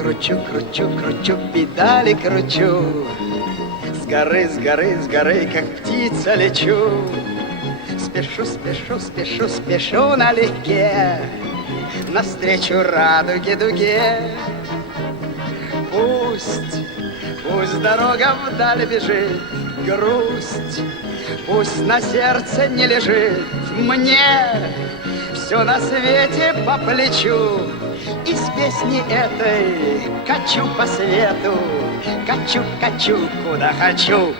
кручу, кручу, кручу, педали кручу. С горы, с горы, с горы, как птица лечу. Спешу, спешу, спешу, спешу налегке навстречу радуге дуге. Пусть, пусть дорога вдаль бежит, грусть, пусть на сердце не лежит. Мне все на свете по плечу, и с песни этой качу по свету, качу, качу, куда хочу.